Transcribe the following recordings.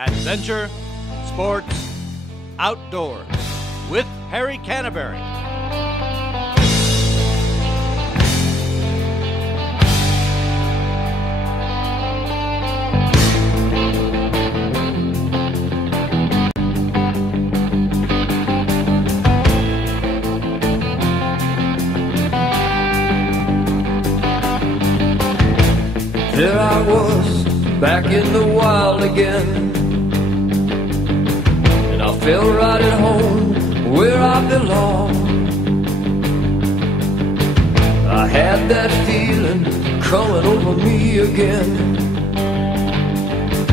Adventure, Sports, Outdoors with Harry Canterbury. There I was, back in the wild again, and I felt right at home, where I belong. I had that feeling coming over me again,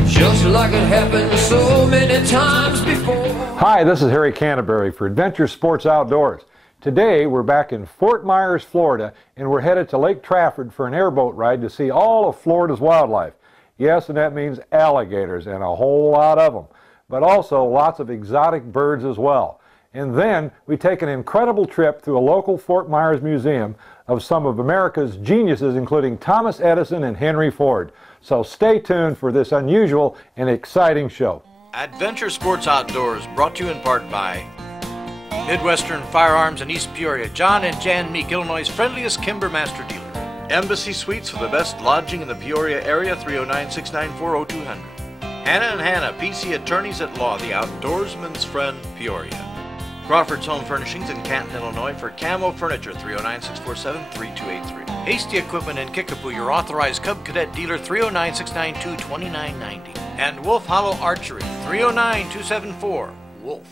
just like it happened so many times before. Hi, this is Harry Canterbury for Adventure Sports Outdoors. Today we're back in Fort Myers, Florida, and we're headed to Lake Trafford for an airboat ride to see all of Florida's wildlife. Yes, and that means alligators and a whole lot of them, but also lots of exotic birds as well. And then we take an incredible trip through a local Fort Myers museum of some of America's geniuses, including Thomas Edison and Henry Ford. So stay tuned for this unusual and exciting show. Adventure Sports Outdoors, brought to you in part by Midwestern Firearms in East Peoria, John and Jan Meek, Illinois' friendliest Kimber Master dealer. Embassy Suites for the best lodging in the Peoria area, 309-694-0200. Hannah and Hannah, PC Attorneys at Law, the outdoorsman's friend, Peoria. Crawford's Home Furnishings in Canton, Illinois for Camo Furniture, 309-647-3283. Hasty Equipment in Kickapoo, your authorized Cub Cadet dealer, 309-692-2990. And Wolf Hollow Archery, 309-274-WOLF.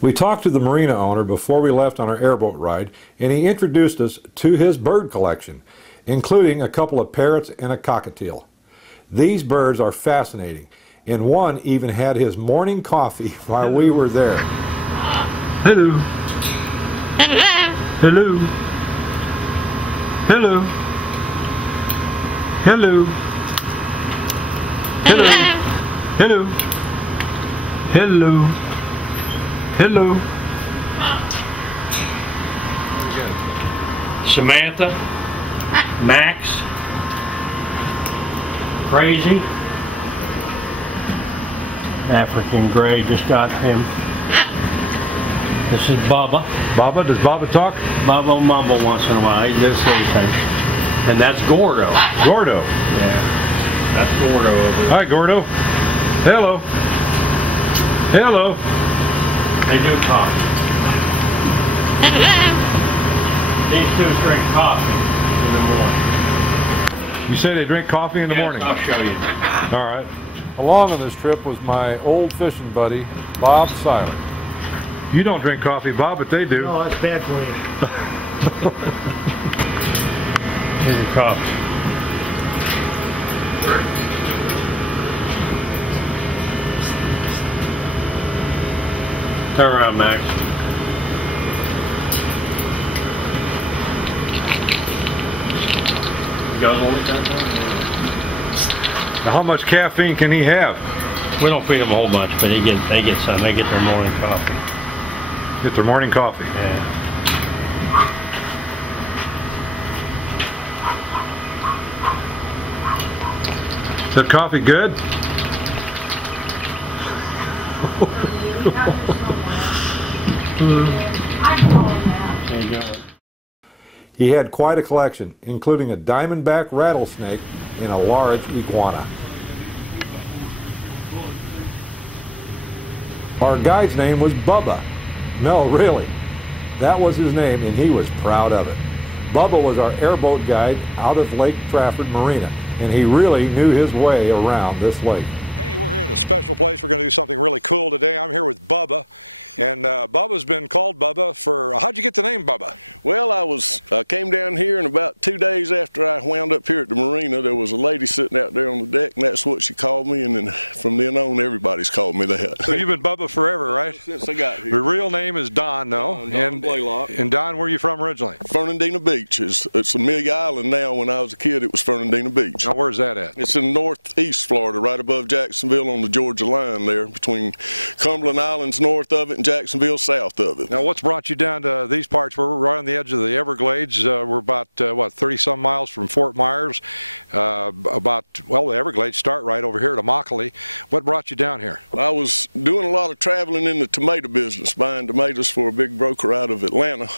We talked to the marina owner before we left on our airboat ride, and he introduced us to his bird collection, including a couple of parrots and a cockatiel. These birds are fascinating, and one even had his morning coffee while we were there. Hello. Hello. Hello. Hello. Hello. Hello. Hello. Hello. Samantha, Max, Crazy, African Gray, just got him. This is Bubba. Bubba? Does Bubba talk? Bubba mumble once in a while, he does say things. And that's Gordo. Gordo? Yeah, that's Gordo over there. Hi, Gordo. Hello. Hello. They do coffee. These two drink coffee in the morning. You say they drink coffee in the morning? I'll show you. All right. Along on this trip was my old fishing buddy, Bob Seiler. You don't drink coffee, Bob, but they do. Oh, it's bad for you. Here's your coffee. Turn around, Max. You guys want that time? Now, how much caffeine can he have? We don't feed them a whole bunch, but they get some. They get their morning coffee. Get their morning coffee. Yeah. Is that coffee good? There you go. He had quite a collection, including a diamondback rattlesnake and a large iguana. Our guide's name was Bubba. No, really. That was his name, and he was proud of it. Bubba was our airboat guide out of Lake Trafford Marina, and he really knew his way around this lake. Hey, we're here at a special place. We're going to do something really cool today. I'm here with Bubba, and Bubba's been called Bubba for, how'd you get the name Bubba? Well, I came down here, and about 2 days after I wound up here at the marina, there was a lady sitting out there on the deck, and that's what she called me, and then from then on, everybody's called me that. So you've been Bubba forever, right? Since I got here. Your real name is Don, though. Don Blaylock. And Don, where are you from originally? Fernandina Beach. It's Amelia Island now. When I was a kid, it was Fernandina Beach. Now, where's that at? It's in northeast Florida, right above Jacksonville on the Georgia line there, between Cumberland Islands north of it in Jacksonville, south of it. Now, what's brought you down to these parts? We're right on the edge of the Everglades. We're about, what, 30-some miles from Fort Myers. Well, the Everglades start right over here to Immokalee. What brought you down here? I was doing a lot of traveling in the tomato business, buying tomatoes for a big broker out of Atlanta.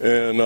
And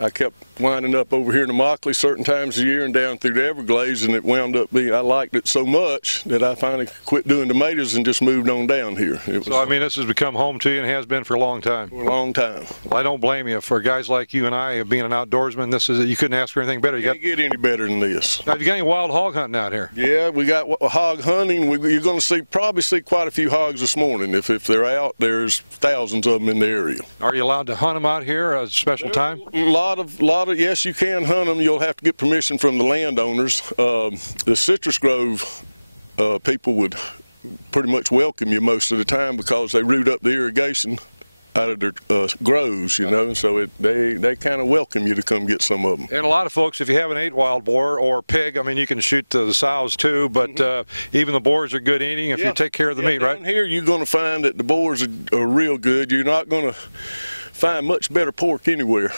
I kept winding up over here in Immokalee certain times of the year and down through the Everglades, and it wound up being, I liked it so much that I finally quit doing tomatoes and just moved on down here. So, I mean, this has become home to you and has been for a long time? For a long time. Well, I don't blame you. For guys like you and I, being an outdoorsman, you couldn't ask for anything better. You can't get any better than this. Now, have you got any wild hog hunting out here? Yeah, we got hog hunting. You're going to probably see quite a few hogs this morning. If they're out, there's thousands of them in the area. Are you allowed to hunt them out here at a special time? A lot of, yes, you can hunt them. You'll have to get permission from the landowners. The citrus grove people would pretty much welcome you most of the time because they root up the irrigation out of their groves, you know, so they kind of welcome you to come get some of them. And a lot of folks, if you haven't ate wild boar or pig, I mean, you can shoot the sows too, but even the boars are good eating if you take care of the meat, right? Down here, you're going to find that the boars are real good. You're not going to find much better pork anywhere.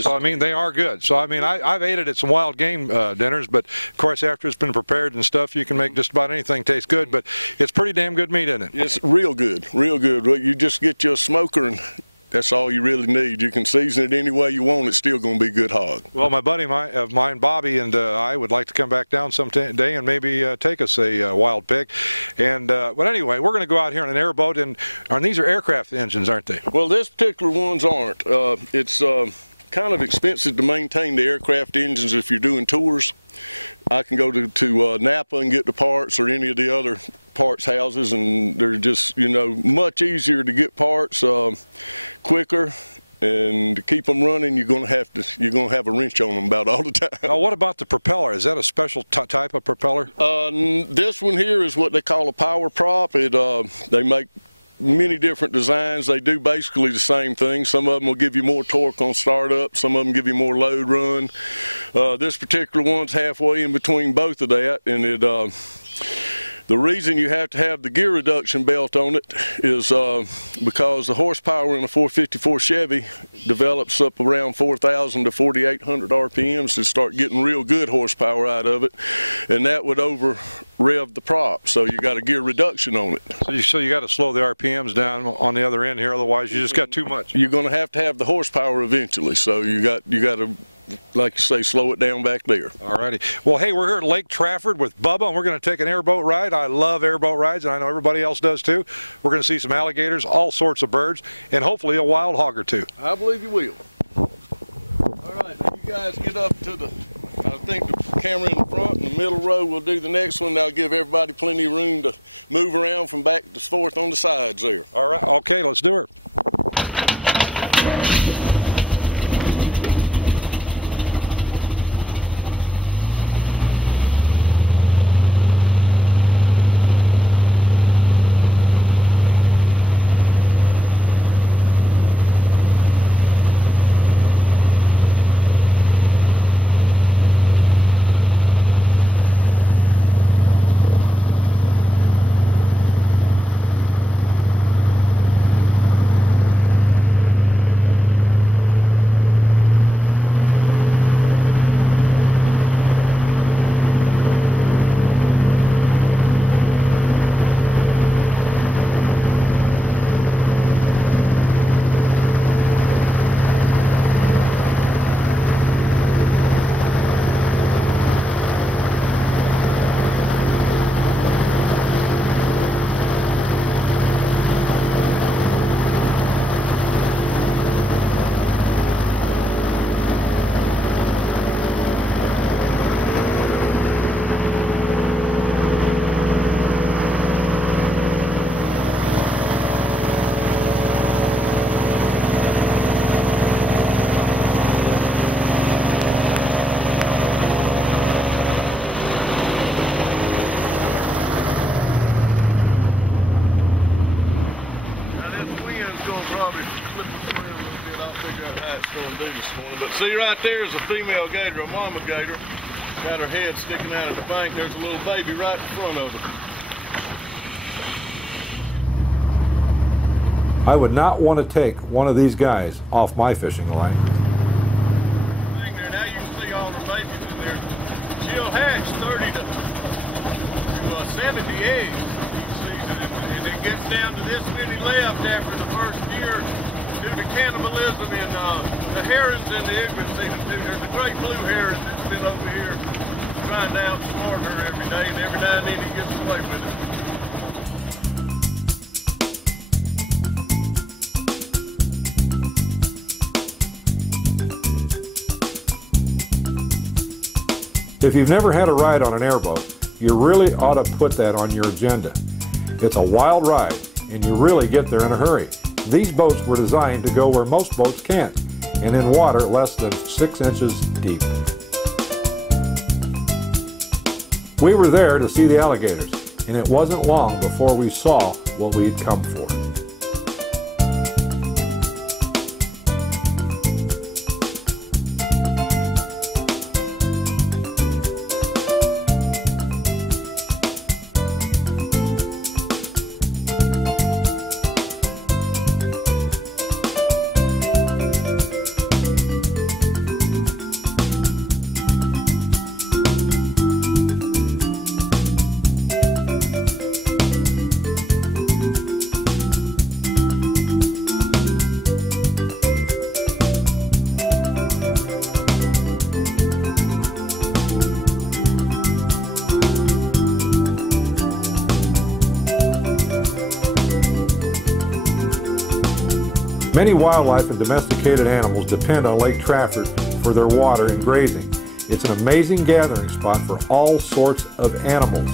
So, I mean, they are good. So, I mean, I've ate it at some wild game dinners, but, of course, after it's been prepared and stuff, you can make just about anything taste good, but it's pretty damn good meat, isn't it? It's real good, real good. You just get you a smoker, and that's all you really need. You can season it any way you want. It's still going to be good hog. Well, my buddy of mine, Bobby, and I would like to come back down someday and maybe take us a wild pig. And but anyway, we're going to go out here on an airboat, and these are aircraft engines, aren't they? Well, this particular ones aren't. It's kind of expensive to maintain the aircraft engines if you're doing tours. I can go to Napa and get the parts, or any of the other parts houses, and they're just, you know, much easier to get parts quicker. And to keep them running, you're going to have a wrench on them about all the time. Now, what about the propeller? Is that a special type of propeller? This one here is what they call a power prop. They make many different designs. They do basically the same thing. Some of them will give you more torque on startup. Some of them give you more load run. This particular one's halfway in between both of that, and the reason you have to have the gear reduction belt on it is because the horsepower in a 454 Chevy develops up around 4,000 to 4,800 RPMs to start getting real good horsepower out of it, and that would over rev the prop, so you got a gear reduction on it. So you got to slow the RPMs down on the other end here, otherwise you just got too much. You're going to have the horsepower eventually, so you got to, like you say, slow it down back there. Alrighty. Well, hey, we're here at Lake Trafford with Bubba, and we're going to take an airboat ride. I love airboat rides, and I know everybody else does too. We're going to see some alligators, all sorts of birds, and hopefully a wild hog or two. I believe you will. All right, now you guys get up to the, I think the camera in the front and the middle row will do the next one. That'll give everybody plenty of room to move around from back to forth on the sides there. All right, okay, let's do it. See right there is a female gator, a mama gator. Got her head sticking out of the bank. There's a little baby right in front of her. I would not want to take one of these guys off my fishing line. Now you can see all the babies in there. She'll hatch 30 to 70 eggs each season, and it gets down to this many left after the first year due to cannibalism and the herons in the ignorant season too. There's a great blue heron that's been over here trying to outsmart her every day, and every now and then he gets away with it. If you've never had a ride on an airboat, you really ought to put that on your agenda. It's a wild ride, and you really get there in a hurry. These boats were designed to go where most boats can't, and in water less than 6 inches deep. We were there to see the alligators, and it wasn't long before we saw what we'd come for. Many wildlife and domesticated animals depend on Lake Trafford for their water and grazing. It's an amazing gathering spot for all sorts of animals.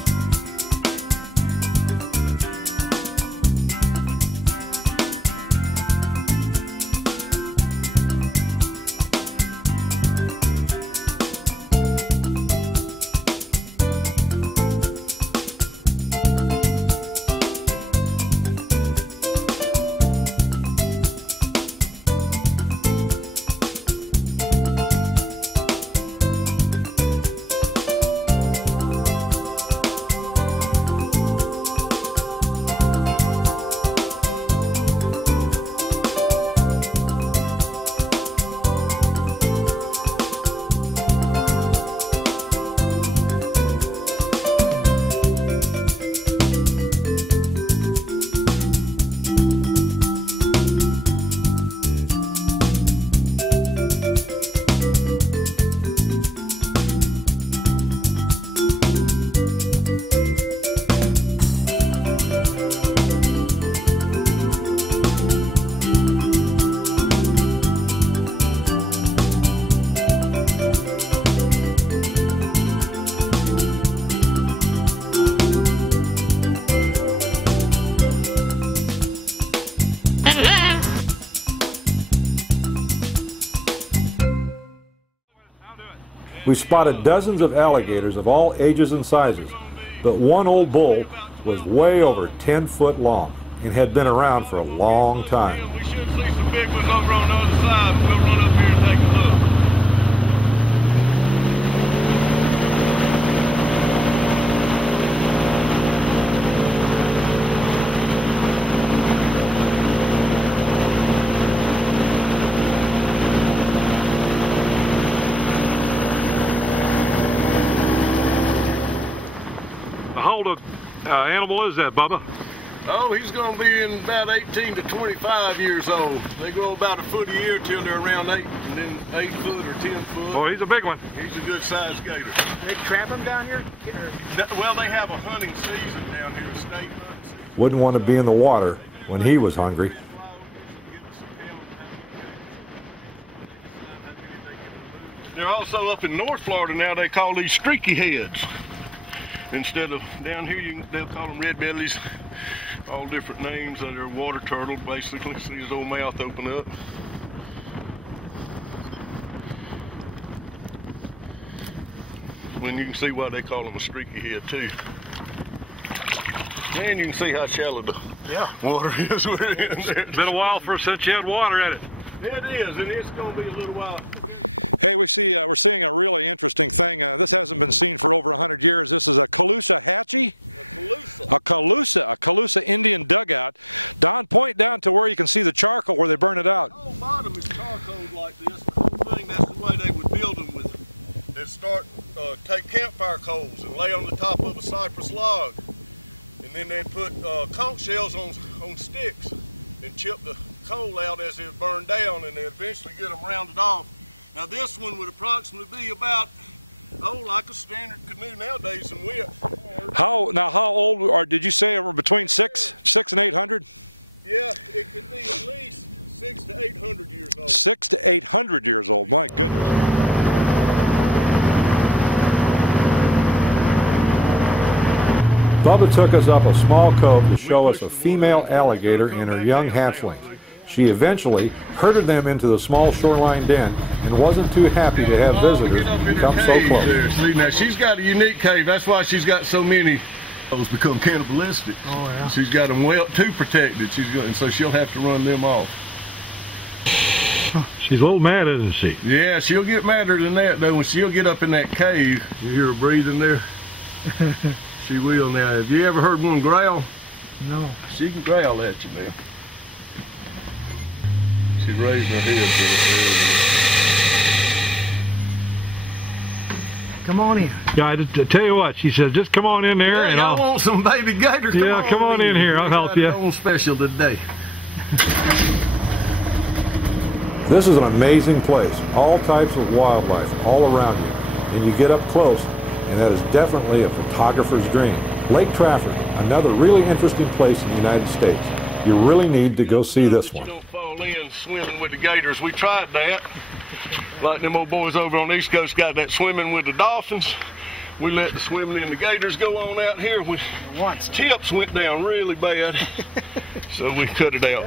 We spotted dozens of alligators of all ages and sizes, but one old bull was way over 10 foot long and had been around for a long time. We should see some big ones over on the other side. We'll run up here and take a look. How old an animal is that, Bubba? Oh, he's going to be in about 18 to 25 years old. They grow about a foot a year till they're around 8, and then 8 foot or 10 foot. Oh, he's a big one. He's a good sized gator. They trap them down here? Well, they have a hunting season down here, state hunting season. Wouldn't want to be in the water when he was hungry. They're also up in North Florida now. They call these streaky heads. Instead of down here, they'll call them red bellies. All different names. They're water turtle, basically. See his old mouth open up. And you can see why they call them a streaky head too. And you can see how shallow the water is. It's been a while since you had water in it. It is, and it's going to be a little while. Hey, we're seeing a really interesting thing. This hasn't been seen for over 100 years. This is a Calusa hatchie. A Calusa. A Calusa Indian dugout. Don, point down to where you can see the charcoal where they burn it out. The whole bottom is charcoal like this. The whole thing, that's the way they would build them with. They'd start, take campfire coals and lay on the top of a cypress log. And then they'd put conch shells on sticks and chip the coal out as it burned down, and they'd eventually get them rounded off. Now this one would approximately be about, like a standard canoe nowadays in width. How old are, did you say, are between 600 and 800? Yeah, it could be at least 600 to 800 years old. 600 to 800 years old, my goodness. Bubba took us up a small cove to show us a female alligator and her young hatchlings. She eventually herded them into the small shoreline den and wasn't too happy to have visitors come so close. See, now she's got a unique cave. That's why she's got so many. Those become cannibalistic. Oh, yeah. She's got them well too protected. And so she'll have to run them off. She's a little mad, isn't she? Yeah, she'll get madder than that though. When she'll get up in that cave, you hear her breathing there. She will now. Have you ever heard one growl? No. She can growl at you now. She's raising her head to the Come on in. Yeah, I tell you what, she says, just come on in there and I want some baby gators. Yeah, come on in here. I'll help you. On special today. This is an amazing place. All types of wildlife all around you. And you get up close, and that is definitely a photographer's dream. Lake Trafford, another really interesting place in the United States. You really need to go see this one. Don't fall in swimming with the gators. We tried that. Like them old boys over on the East Coast got that swimming with the dolphins. We let the swimming and the gators go on out here. Once. Tips went down really bad, so we cut it out.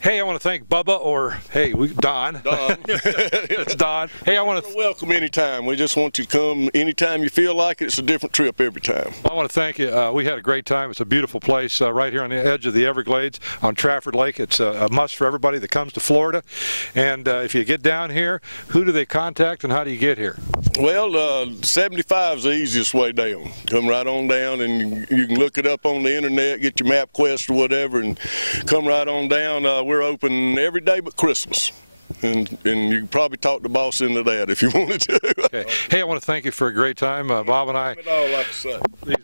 Hey, I want to thank Bubba, or hey, Don. Don. It's Don. Hey, I want to welcome anytime. We just want you to come anytime you feel like it. It's a different trip every time. I want to thank you. We had a great time. It's a beautiful place right here on the edge of the Everglades on Trafford Lake. It's a must for everybody that comes to Florida. And if you get down here, who do they contact and how do you get here? Well, 75 is the easiest way down. Come right on down and you can look it up on the internet, get your MapQuest or whatever, and come right on down. We're open every day but Christmas. And you can probably talk the boss into that if you wanted to. Okay. Hey, I want to thank you for a great time. Bob and I,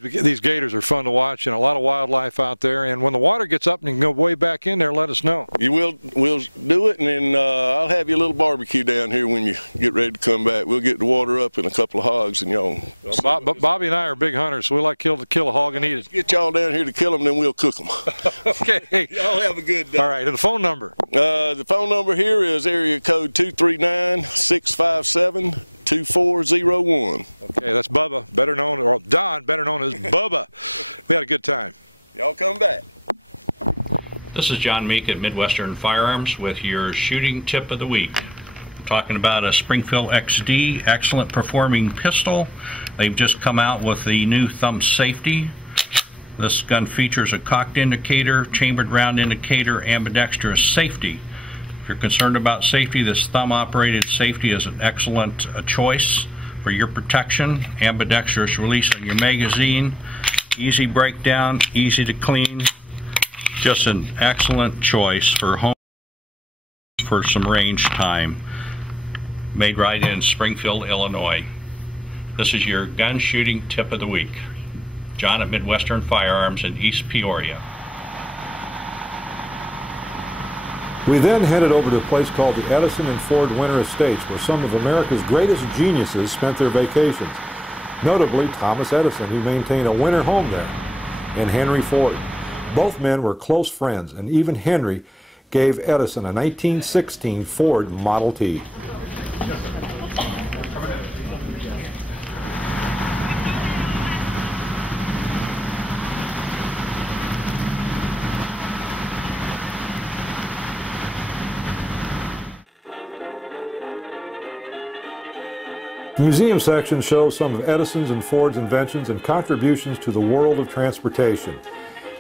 these gators are fun to watch, and a lot of wildlife out there. And when the water gets up and you can go way back in there, let us know. We'll do it, and then I'll have you a little barbecue down here when you get ready to come back. We'll get the water up and a couple of hogs, and y'all. Well, Bobby and I are big hunters, so we like to kill a hog and eat it. Get y'all down here to kill them, then we'll cook them. Okay. Y'all have a good day. All right, and the phone number? The phone number here is area code 239-657-2401. Okay, that's Bubba, better known, or Don, better known as Bubba. We had a good time. Y'all come back. This is John Meek at Midwestern Firearms with your shooting tip of the week. I'm talking about a Springfield XD, excellent performing pistol. They've just come out with the new thumb safety. This gun features a cocked indicator, chambered round indicator, ambidextrous safety. If you're concerned about safety, this thumb-operated safety is an excellent choice for your protection. Ambidextrous release on your magazine, easy breakdown, easy to clean. Just an excellent choice for home for some range time. Made right in Springfield, Illinois. This is your gun shooting tip of the week. John at Midwestern Firearms in East Peoria. We then headed over to a place called the Edison Ford Winter Estates, where some of America's greatest geniuses spent their vacations. Notably, Thomas Edison, who maintained a winter home there, and Henry Ford. Both men were close friends, and even Henry gave Edison a 1916 Ford Model T. The museum section shows some of Edison's and Ford's inventions and contributions to the world of transportation.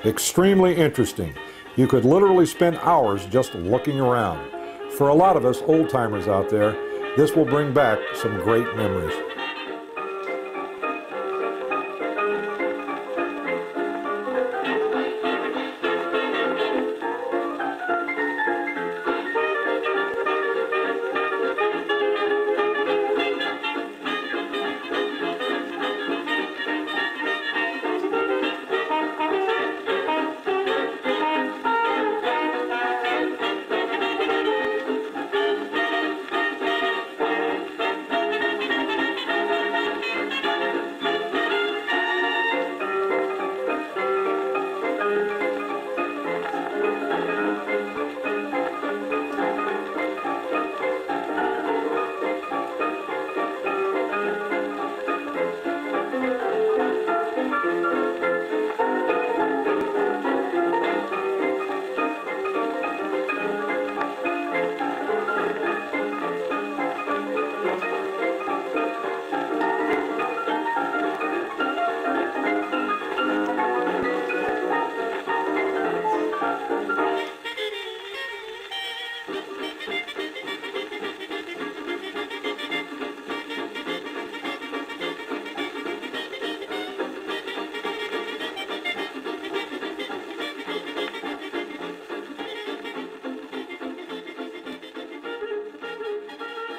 Extremely interesting. You could literally spend hours just looking around. For a lot of us old-timers out there, this will bring back some great memories.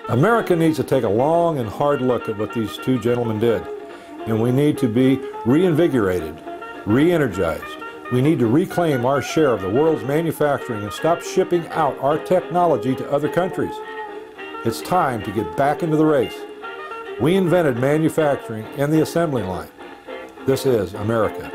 America needs to take a long and hard look at what these two gentlemen did. And we need to be reinvigorated, re-energized. We need to reclaim our share of the world's manufacturing and stop shipping out our technology to other countries. It's time to get back into the race. We invented manufacturing and the assembly line. This is America.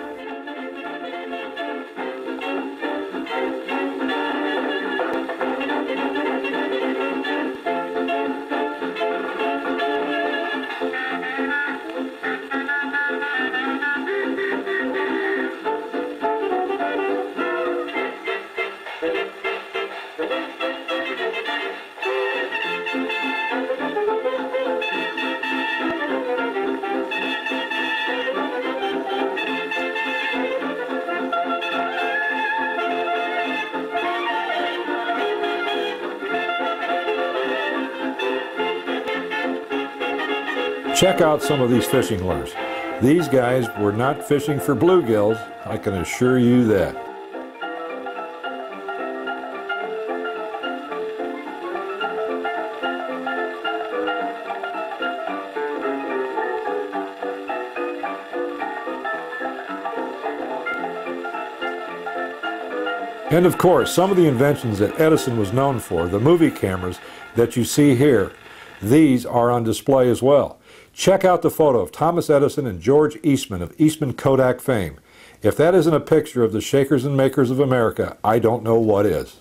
Check out some of these fishing lures. These guys were not fishing for bluegills, I can assure you that. And of course, some of the inventions that Edison was known for, the movie cameras that you see here, these are on display as well. Check out the photo of Thomas Edison and George Eastman of Eastman Kodak fame. If that isn't a picture of the shakers and makers of America, I don't know what is.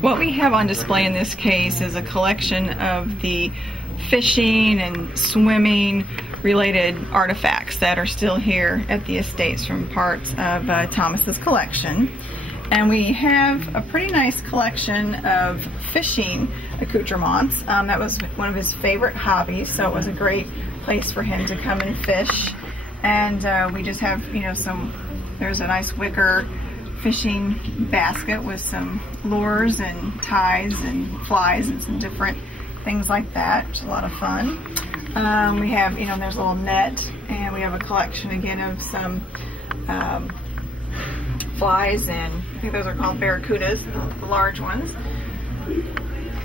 What we have on display in this case is a collection of the fishing and swimming related artifacts that are still here at the estates from parts of Thomas's collection. And we have a pretty nice collection of fishing accoutrements. That was one of his favorite hobbies, so it was a great place for him to come and fish. And we just have, you know, there's a nice wicker fishing basket with some lures and ties and flies and some different things like that, which is a lot of fun. We have, you know, there's a little net, and we have a collection again of some flies, and I think those are called barracudas, the large ones.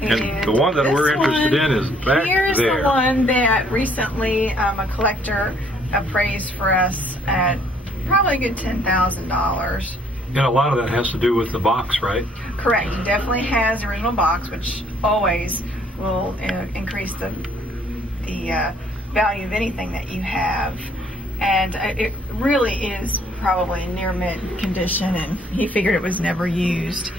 And the one that we're interested in is back here's there. The one that recently a collector appraised for us at probably a good $10,000. And a lot of that has to do with the box, right? Correct. It definitely has the original box, which always will increase the value of anything that you have. And it really is probably in near mint condition, and he figured it was never used.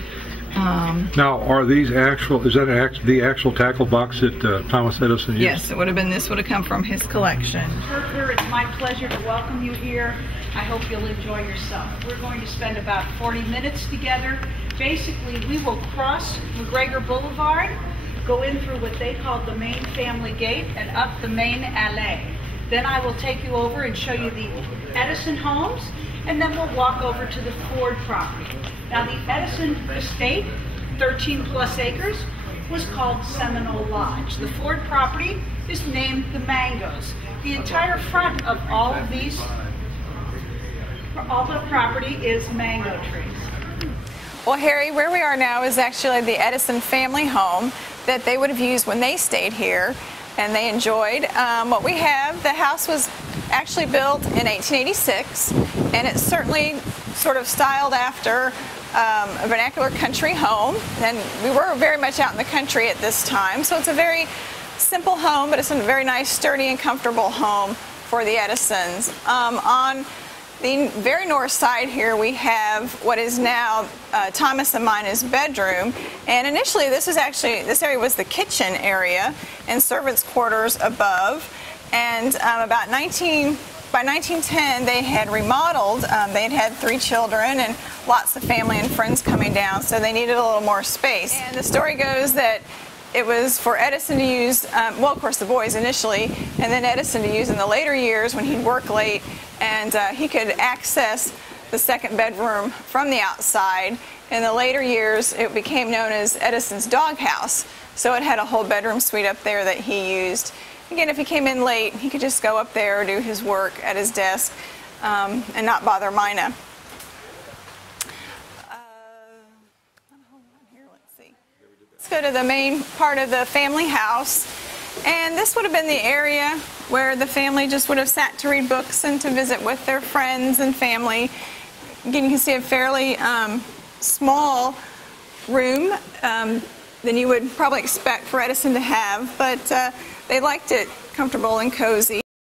Now, are these actual, is that the actual tackle box that Thomas Edison used? Yes, it would have been, this would have come from his collection. Further, it's my pleasure to welcome you here. I hope you'll enjoy yourself. We're going to spend about 40 minutes together. Basically, we will cross McGregor Boulevard, go in through what they call the main family gate, and up the main alley. Then I will take you over and show you the Edison homes, and then we'll walk over to the Ford property. Now, the Edison estate, 13 plus acres, was called Seminole Lodge. The Ford property is named the Mangoes. The entire front of all of these, all the property is mango trees. Well, Harry, where we are now is actually the Edison family home that they would have used when they stayed here and they enjoyed. What we have, the house was actually built in 1886, and it's certainly sort of styled after a vernacular country home. And we were very much out in the country at this time, so it's a very simple home, but it's a very nice, sturdy, and comfortable home for the Edisons. On the very north side here, we have what is now Thomas and mine's bedroom. And initially, this area was the kitchen area and servants' quarters above. And by 1910, they had remodeled. They had 3 children and lots of family and friends coming down, so they needed a little more space. And the story goes that it was for Edison to use, well, of course, the boys initially, and then Edison to use in the later years when he'd work late, and he could access the second bedroom from the outside. In the later years, it became known as Edison's doghouse. So it had a whole bedroom suite up there that he used. Again, if he came in late, he could just go up there, do his work at his desk, and not bother Mina. Let's go to the main part of the family house. And this would have been the area where the family just would have sat to read books and to visit with their friends and family. Again, you can see a fairly small room than you would probably expect for Edison to have, but they liked it comfortable and cozy.